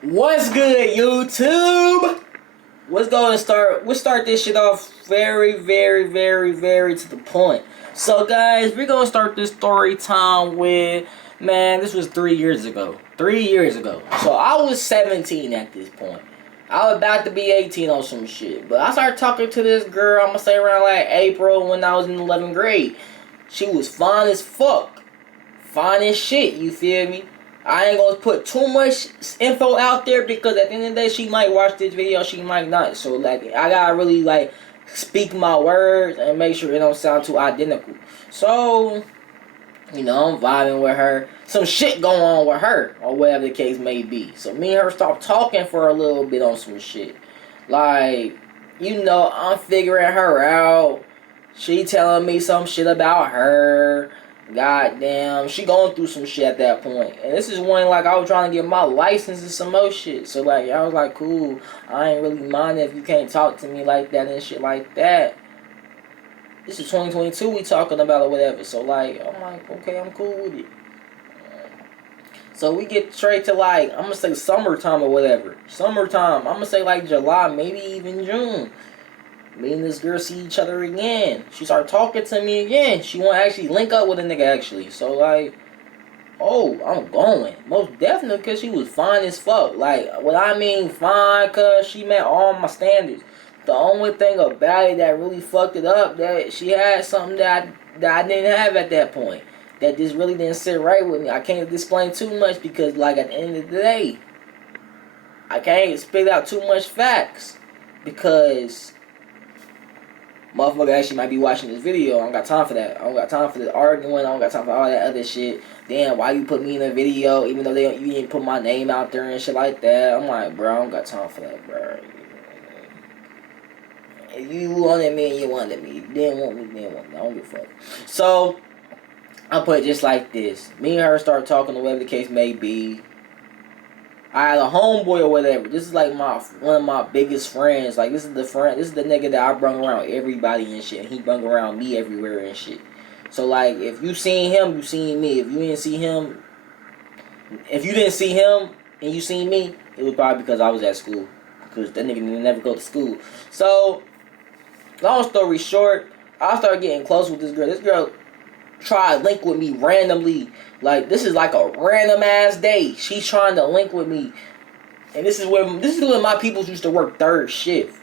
What's good, YouTube? We'll start this shit off very to the point. So, guys, we're gonna start this story time with, man, this was 3 years ago. 3 years ago. So, I was 17 at this point. I was about to be 18 on some shit. But I started talking to this girl, I'm gonna say around like April when I was in 11th grade. She was fine as fuck. Fine as shit, you feel me? I ain't gonna put too much info out there because at the end of the day, she might watch this video, she might not. So, like, I gotta really, like, speak my words and make sure it don't sound too identical. So, I'm vibing with her. Some shit going on with her, or whatever the case may be. So, me and her start talking for a little bit on some shit. Like, I'm figuring her out. She telling me some shit about her. Goddamn, she going through some shit at that point. And this is when, like, I was trying to get my license and some more shit. So, like, I was like, cool, I ain't really mind if you can't talk to me like that and shit like that. This is 2022 we talking about or whatever. So, like, I'm like, okay, I'm cool with it. So, we get straight to, like, I'm gonna say summertime or whatever. Summertime, I'm gonna say, like, July, maybe even June. Me and this girl see each other again. She started talking to me again. She want to actually link up with a nigga actually. So like, oh, I'm going. Most definitely because she was fine as fuck. Like, what I mean fine because she met all my standards. The only thing about it that really fucked it up that she had something that I didn't have at that point. That just really didn't sit right with me. I can't explain too much because like at the end of the day, I can't spit out too much facts because motherfucker actually might be watching this video. I don't got time for that. I don't got time for the arguing. I don't got time for all that other shit. Damn, why you put me in a video even though you didn't put my name out there and shit like that? I'm like, bro, I don't got time for that, bro. If you wanted me, you wanted me. If you didn't want me, you didn't want me. I don't give a fuck. So, I put it just like this. Me and her start talking, whatever the case may be. I had a homeboy or whatever. This is like one of my biggest friends. Like this is the nigga that I brung around everybody and shit. And he brung around me everywhere and shit. So like if you seen him, you seen me. If you didn't see him and you seen me, it was probably because I was at school. Because that nigga didn't never go to school. So long story short, I started getting close with this girl. This girl try to link with me randomly. Like this is like a random ass day. She's trying to link with me. And this is when my peoples used to work third shift.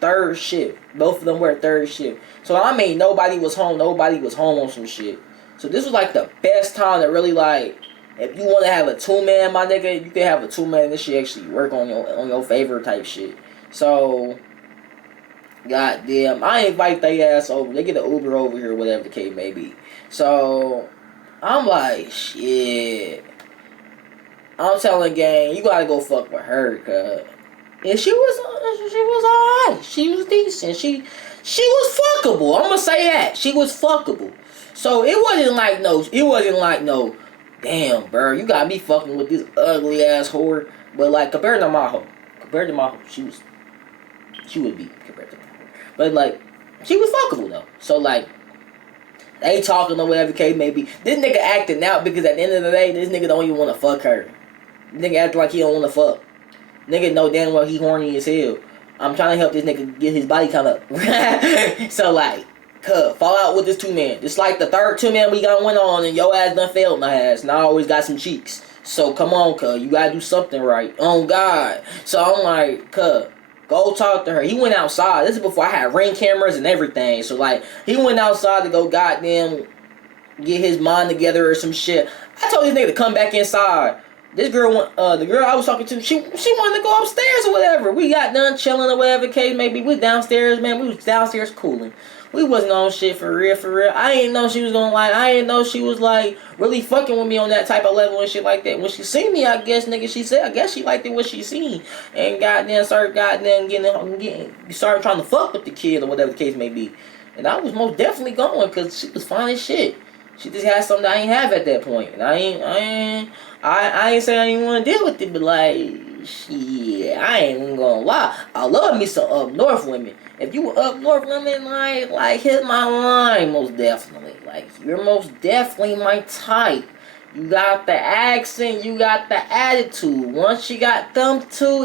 Third shift. Both of them work third shift. So I mean nobody was home on some shit. So this was like the best time to really like if you want to have a two-man, my nigga, you can have a two-man. This shit actually work on your favor type shit. So goddamn, I invite their ass over. They get an Uber over here, whatever the case may be. So I'm like, shit. I'm telling gang, you gotta go fuck with her, cuz. And she was alright. She was decent. She was fuckable. I'm gonna say that. She was fuckable. So it wasn't like no, damn, bro, you got me fucking with this ugly ass whore. But like compared to my hoe, she would be compared to my hoe. But like, she was fuckable though. So like, they talking or whatever the case may be. This nigga acting out because at the end of the day, this nigga don't even want to fuck her. Nigga acting like he don't want to fuck. Nigga know damn well he horny as hell. I'm trying to help this nigga get his body count up. So like, fall out with this two-man. It's like the third two-man we got went on and your ass done failed my ass. And I always got some cheeks. So come on, cuz. You gotta do something right. Oh God. So I'm like, cuz, go talk to her. He went outside. This is before I had Ring cameras and everything. So like, he went outside to go goddamn get his mind together or some shit. I told this nigga to come back inside. This girl, the girl I was talking to, she wanted to go upstairs or whatever. We got done chilling or whatever the case may be. We downstairs, man. We was downstairs cooling. We wasn't on shit for real. I didn't know she was gonna like. I didn't know she was like really fucking with me on that type of level and shit like that. When she seen me, I guess, nigga, I guess she liked it what she seen and goddamn started started trying to fuck with the kid or whatever the case may be. And I was most definitely going because she was fine as shit. She just had something I ain't have at that point. And I ain't saying I didn't want to deal with it, but like, shit, I ain't even gonna lie. I love me some up north women. If you were up north women, like hit my line most definitely. Like, you're most definitely my type. You got the accent, you got the attitude. Once you got them two,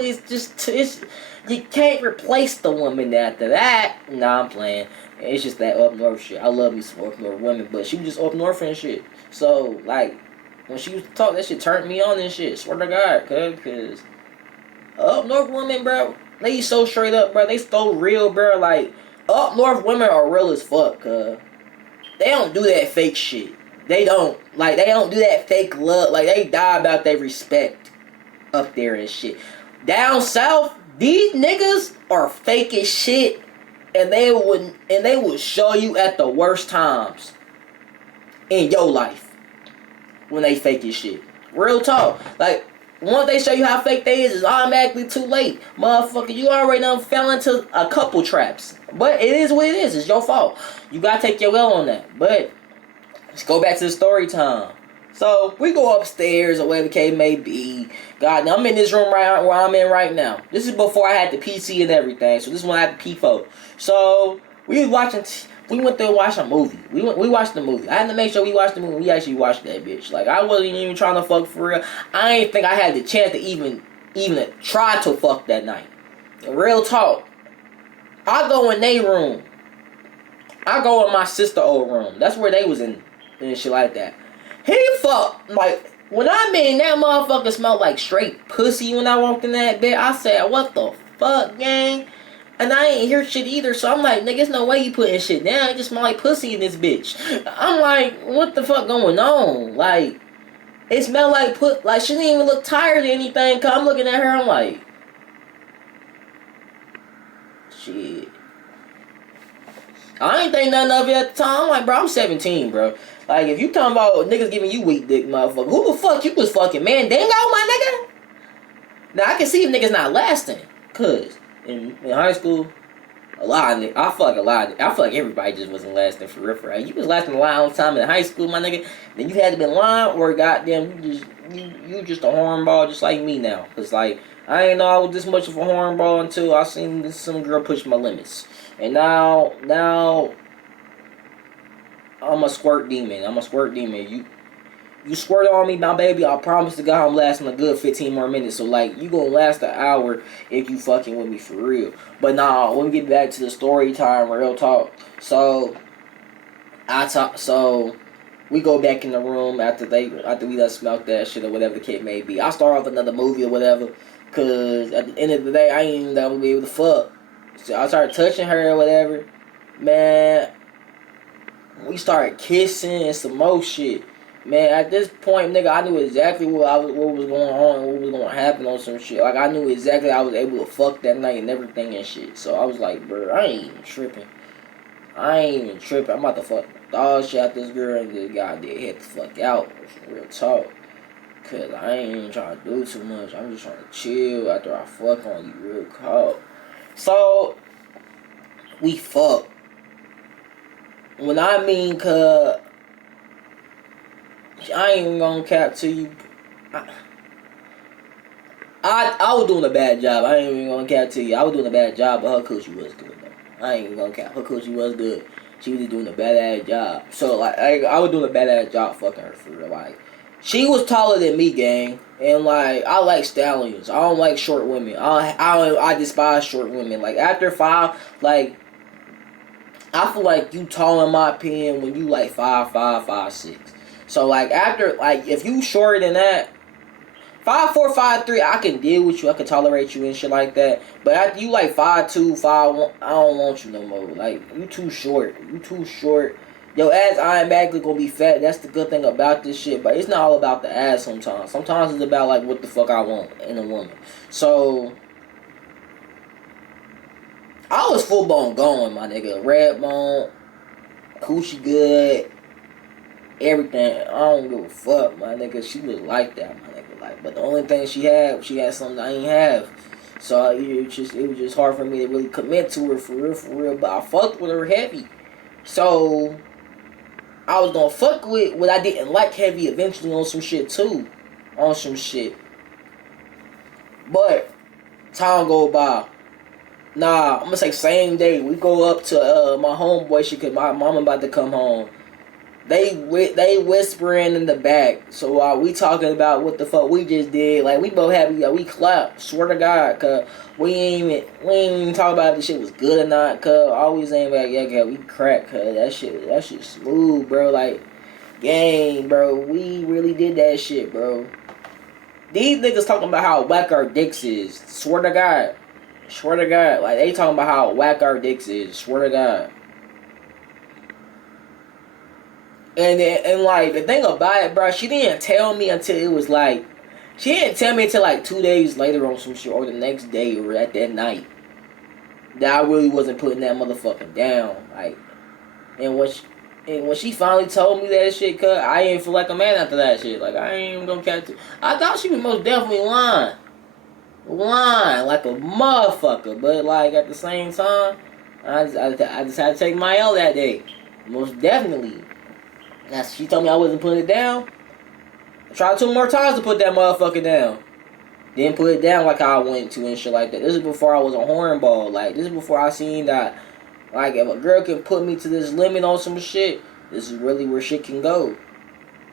you can't replace the woman after that. Nah, I'm playing. It's just that up north shit. I love me some up north women, but she was just up north and shit. So, like, when she was talking, that shit turned me on and shit. Swear to God, cause up north women, bro, they so straight up, bro. They so real, bro. Like, up north women are real as fuck, cuz. They don't do that fake shit. They don't. Like, they don't do that fake love. Like, they die about their respect up there and shit. Down south, these niggas are fake as shit. And they would show you at the worst times in your life when they fake as shit. Real talk. Like, once they show you how fake they is, it's automatically too late. Motherfucker, you already done fell into a couple traps. But it is what it is. It's your fault. You gotta take your L on that. But let's go back to the story time. So we go upstairs or whatever the case may be. God, now I'm in this room right where I'm in right now. This is before I had the PC and everything. So this is when I had the P4. So we was watching. We went there to watch a movie. We watched the movie. I had to make sure we watched the movie. We actually watched that bitch. Like, I wasn't even trying to fuck for real. I ain't think I had the chance to even try to fuck that night. Real talk. I go in their room. I go in my sister old room. That's where they was in and shit like that. He fucked, like, when I mean that motherfucker smelled like straight pussy when I walked in that bed. I said, what the fuck, gang? And I ain't hear shit either, so I'm like, nigga, there's no way you putting shit down. It just smell like pussy in this bitch. I'm like, what the fuck going on? Like, it smelled like she didn't even look tired or anything, cause I'm looking at her, I'm like, shit. I ain't think nothing of it at the time. I'm like, bro, I'm 17, bro. Like, if you talking about niggas giving you weak dick, motherfucker, who the fuck you was fucking, man? Dango, my nigga? Now, I can see if niggas not lasting. Cause in high school, a lot of niggas, I feel like everybody just wasn't lasting for real, right? You was lasting a long time in high school, my nigga. Then you had to been lying, or goddamn, you just a hornball just like me now. Cause, like, I ain't know I was this much of a hornball until I seen some girl push my limits. And now I'm a squirt demon. You squirt on me, my baby, I promise to God I'm lasting a good 15 more minutes. So, like, you gonna last an hour if you fucking with me for real. But nah, when we get back to the story time, real talk. So we go back in the room after we done smelt that shit or whatever the case may be. I start off another movie or whatever, cause at the end of the day I ain't even gonna be able to fuck. So I started touching her or whatever. Man, we started kissing and some more shit. Man, at this point, nigga, I knew exactly what was going on and what was going to happen on some shit. Like, I knew exactly I was able to fuck that night and everything and shit. So I was like, bro, I ain't even tripping. I'm about to fuck the dog shit out this girl and this guy did hit the fuck out. Real talk. Cause I ain't even trying to do too much. I'm just trying to chill after I fuck on you real cold. So, we fuck. When I mean, cuz, I ain't even gonna cap to you. I was doing a bad job. I ain't even gonna cap to you. I was doing a bad job, but her coochie was good, though. I ain't even gonna cap. Her coochie was good. She was just doing a bad-ass job. So, like, I was doing a bad-ass job fucking her for real. Like, she was taller than me, gang. And, like, I like stallions. I don't like short women. I despise short women. Like, after 5, like, I feel like you tall in my opinion when you, like, 5'5", 5'6". So, like, after, like, if you shorter than that, 5'4", 5'3", I can deal with you. I can tolerate you and shit like that. But after you, like, 5'2", 5'1", I don't want you no more. Like, you too short. Your ass automatically gonna be fat. That's the good thing about this shit. But it's not all about the ass sometimes. Sometimes it's about, like, what the fuck I want in a woman. So, I was full bone going, my nigga. Red bone, coochie good, everything. I don't give a fuck, my nigga. She was like that, my nigga. Like, but the only thing she had something I ain't have. So it was just hard for me to really commit to her for real. But I fucked with her heavy. So I was gonna fuck with what I didn't like heavy eventually on some shit too. But time go by. Nah, I'm gonna say same day. We go up to my homeboy shit cause my mama about to come home. They whispering in the back. So while we talking about what the fuck we just did, like we both happy, like, we clap. Swear to God, cause we ain't even talk about if this shit was good or not. Cause always ain't like yeah, we crack. Cause that shit smooth, bro. Like gang, bro. We really did that shit, bro. These niggas talking about how whack our dicks is. Swear to God. Swear to God. Like they talking about how whack our dicks is. Swear to God. And like the thing about it, bro, she didn't tell me until it was like, she didn't tell me until like 2 days later on some shit, or the next day, or at that night, that I really wasn't putting that motherfucking down. Like, and when she finally told me that shit, cuz I didn't feel like a man after that shit. Like I ain't even gonna catch it. I thought she was most definitely lying like a motherfucker. But like at the same time, I just had to take my L that day, most definitely. Now, she told me I wasn't putting it down. I tried 2 more times to put that motherfucker down. Didn't put it down like how I went to and shit like that. This is before I was a hornball. Like, this is before I seen that, like, if a girl can put me to this limit on some shit, this is really where shit can go.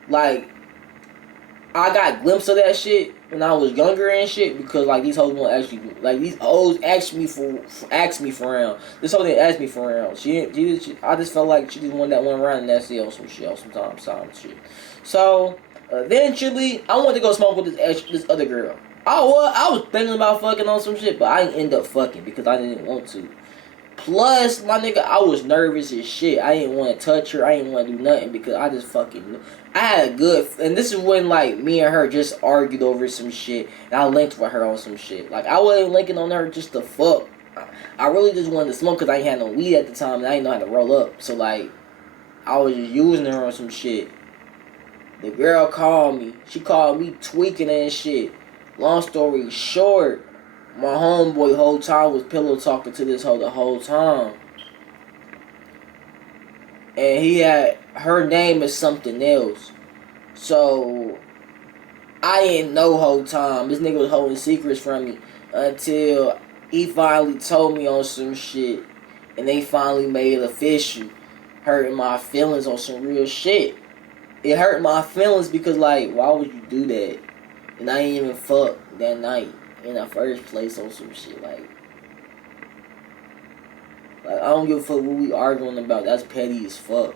Like, I got a glimpse of that shit when I was younger and shit, because like these hoes won't actually, like these hoes ask me for around. This hoe didn't ask me for around. I just felt like she just wanted that one around, and that's it on some shit, on some shit. So eventually, I wanted to go smoke with this other girl. I was thinking about fucking on some shit, but I didn't end up fucking because I didn't want to. Plus, my nigga, I was nervous as shit. I didn't want to touch her. I didn't want to do nothing because I just fucking... I had a good... And this is when, like, me and her just argued over some shit. And I linked with her on some shit. Like, I wasn't linking on her just to fuck. I really just wanted to smoke because I ain't had no weed at the time. And I didn't know how to roll up. So, like, I was just using her on some shit. The girl called me. She called me tweaking and shit. Long story short... My homeboy whole time was pillow talking to this hoe the whole time. And he had, her name is something else. So, I didn't know whole time. This nigga was holding secrets from me until he finally told me on some shit. And they finally made it official. Hurting my feelings on some real shit. It hurt my feelings because, like, why would you do that? And I didn't even fuck that night in the first place on some shit. Like I don't give a fuck what we arguing about. That's petty as fuck.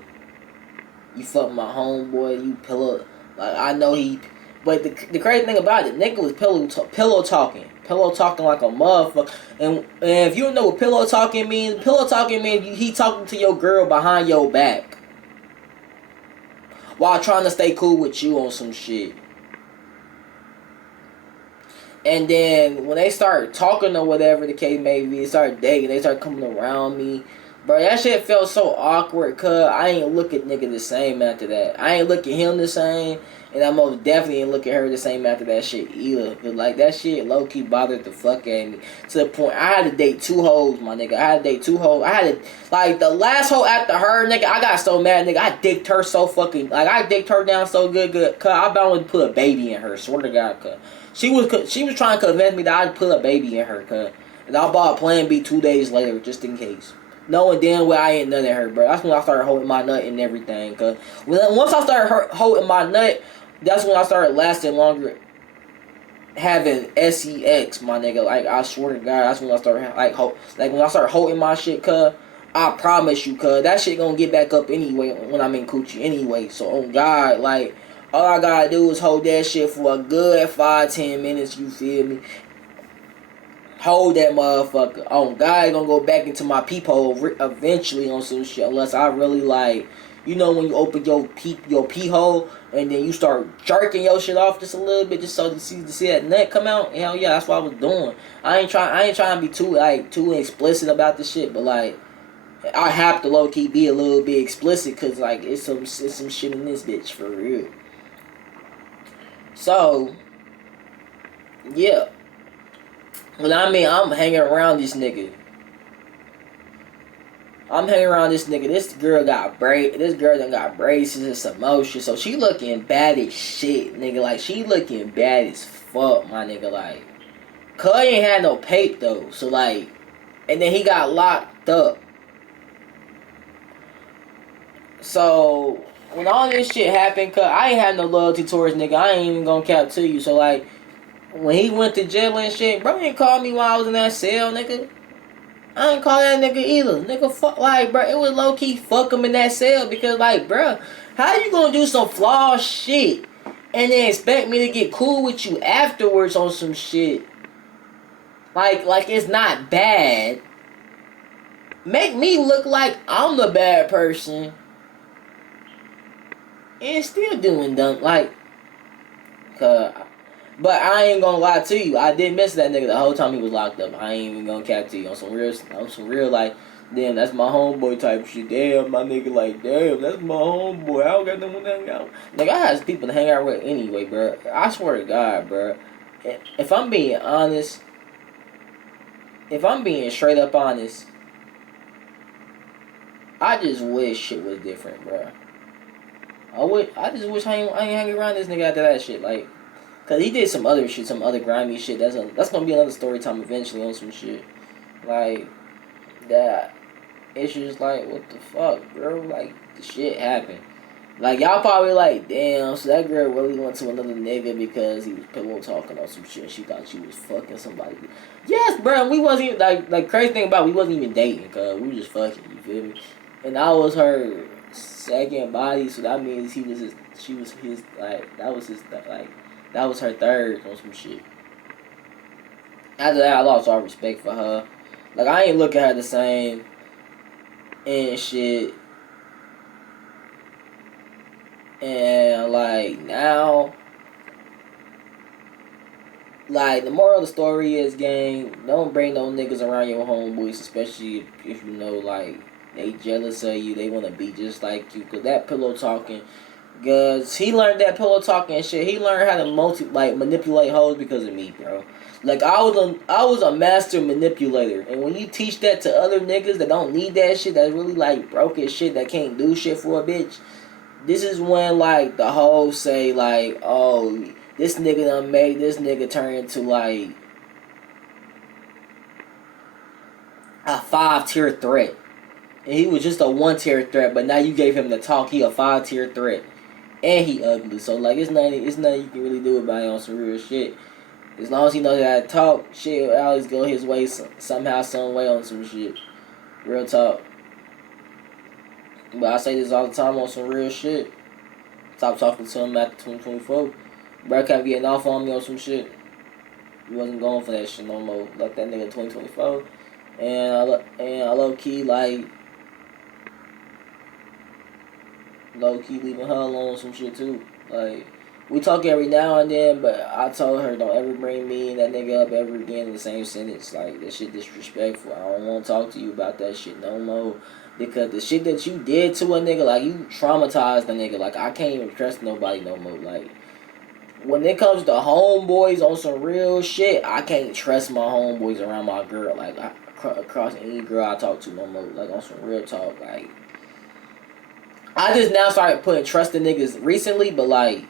You fuck my homeboy, you pillow. Like I know he, but the crazy thing about it, nigga was pillow talking like a motherfucker. And if you don't know what pillow talking means he talking to your girl behind your back while trying to stay cool with you on some shit. And then when they start talking or whatever the case may be, they start dating, they start coming around me. Bro, that shit felt so awkward, cuz I ain't look at nigga the same after that. I ain't look at him the same, and I most definitely ain't look at her the same after that shit either. But like that shit low-key bothered the fuck out of me. To the point I had to date 2 hoes, my nigga. I had to date 2 hoes. I had to, like the last hoe after her, nigga, I got so mad, nigga. I dicked her so fucking, like I dicked her down so good, cuz I about to put a baby in her, swear to God, cuz. She was trying to convince me that I'd put a baby in her, cuz. And I bought Plan B 2 days later, just in case. Knowing damn well I ain't none of her, bro. That's when I started holding my nut and everything, cuz. Once I started holding my nut, that's when I started lasting longer having sex, my nigga. Like, I swear to God, that's when I started, when I started holding my shit, cuz. I promise you, cuz. That shit gonna get back up anyway when I'm in coochie anyway. So, oh God, like... All I gotta do is hold that shit for a good 5-10 minutes, you feel me? Hold that motherfucker. Oh, God, gonna go back into my peephole eventually on some shit. Unless I really like, you know, when you open your pee hole and then you start jerking your shit off just a little bit, just so to see that nut come out. Hell yeah, that's what I was doing. I ain't trying to be too explicit about the shit, but like, I have to low key be a little bit explicit because like it's some shit in this bitch for real. So, yeah. Well, I mean, I'm hanging around this nigga. This girl done got braces and some motion. So, she looking bad as shit, nigga. Like, she looking bad as fuck, my nigga. Like, cuz ain't had no pape, though. So, like, and then he got locked up. So... when all this shit happened, cause I ain't had no loyalty towards nigga. I ain't even gonna cap to you. So like, when he went to jail and shit, bro didn't call me while I was in that cell, nigga. I ain't call that nigga either. Nigga, fuck, like, bro, it was low key fuck him in that cell because, like, bro, how you gonna do some flawed shit and then expect me to get cool with you afterwards on some shit? Like it's not bad. Make me look like I'm the bad person and still doing dumb, like, cause, but I ain't gonna lie to you. I did miss that nigga the whole time he was locked up. I ain't even gonna cap to you on some real like, damn, that's my homeboy type shit. Damn, my nigga, like, damn, that's my homeboy. I don't got no one to hang out. Nigga, I has people to hang out with anyway, bro. I swear to God, bro. If I'm being honest, if I'm being straight up honest, I just wish shit was different, bro. I just wish I ain't hanging around this nigga after that shit, like. Cause he did some other shit, some other grimy shit. That's gonna be another story time eventually on some shit. Like that. It's just like, what the fuck, bro? Like, the shit happened. Like, y'all probably like, damn, so that girl really went to another nigga because he was pillow talking on some shit. She thought she was fucking somebody. Yes, bro, we wasn't even, like crazy thing about it, we wasn't even dating, cuz we was just fucking, you feel me? And I was her second body, so that means she was his, like, that was her third on some shit. After that, I lost all respect for her. Like, I ain't look at her the same and shit. And like now, like the moral of the story is, gang, don't bring no niggas around your homeboys, especially if you know like they jealous of you, they want to be just like you. Cause that pillow talking, cause he learned that pillow talking and shit. He learned how to manipulate hoes because of me, bro. Like I was a master manipulator, and when you teach that to other niggas that don't need that shit, that's really like broke as shit, that can't do shit for a bitch. This is when like the hoes say like, oh, this nigga done made this nigga turn into like a 5-tier threat. And he was just a 1-tier threat, but now you gave him the talk, he a 5-tier threat. And he ugly. So like it's nothing you can really do about it on some real shit. As long as he knows how to talk, shit will always go his way somehow, some way on some shit. Real talk. But I say this all the time on some real shit. Stop talking to him after 2024. Bro kept getting off on me on some shit. He wasn't going for that shit no more. Like that nigga 2024. And I low key like low key leaving her alone some shit too. Like we talk every now and then, but I told her don't ever bring me and that nigga up ever again in the same sentence. Like that shit disrespectful. I don't want to talk to you about that shit no more. Because the shit that you did to a nigga, like you traumatized the nigga. Like I can't even trust nobody no more. Like when it comes to homeboys on some real shit, I can't trust my homeboys around my girl. Like across any girl I talk to no more. Like on some real talk. Like I just now started putting trust in niggas recently, but like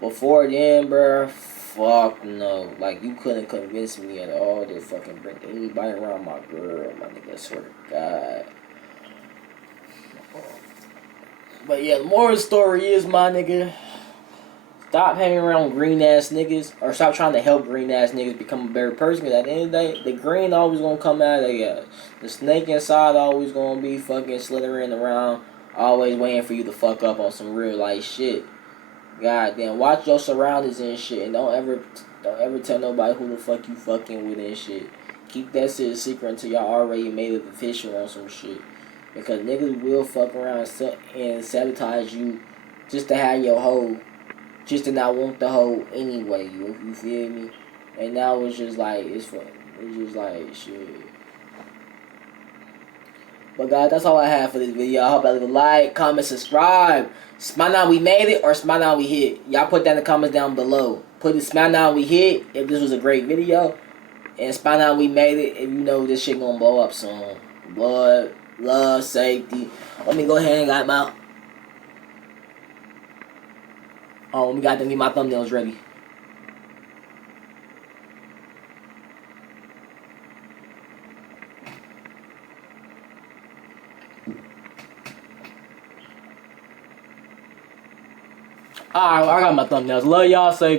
before then, bruh, fuck no. Like you couldn't convince me at all to fucking bring anybody around my girl, my nigga. I swear to God. But yeah, the moral of the story is, my nigga, stop hanging around green ass niggas, or stop trying to help green ass niggas become a better person. Cause at the end of the day, the green always gonna come out of their ass. The snake inside always gonna be fucking slithering around, always waiting for you to fuck up on some real life shit. Goddamn, watch your surroundings and shit, and don't ever tell nobody who the fuck you fucking with and shit. Keep that shit a secret until y'all already made it official on some shit. Because niggas will fuck around and sabotage you just to have your hoe, just to not want the hoe anyway. You feel me? And now it's just like it's just like shit. But guys, that's all I have for this video. I hope y'all leave a like, comment, subscribe. Smile now we made it or smile now we hit. Y'all put that in the comments down below. Put the smile now we hit if this was a great video. And smile now we made it if you know this shit gonna blow up soon. Blood, love, safety. Let me go ahead and got my... Oh, we got to get my thumbnails ready. Alright, I got my thumbnails. Love y'all. Say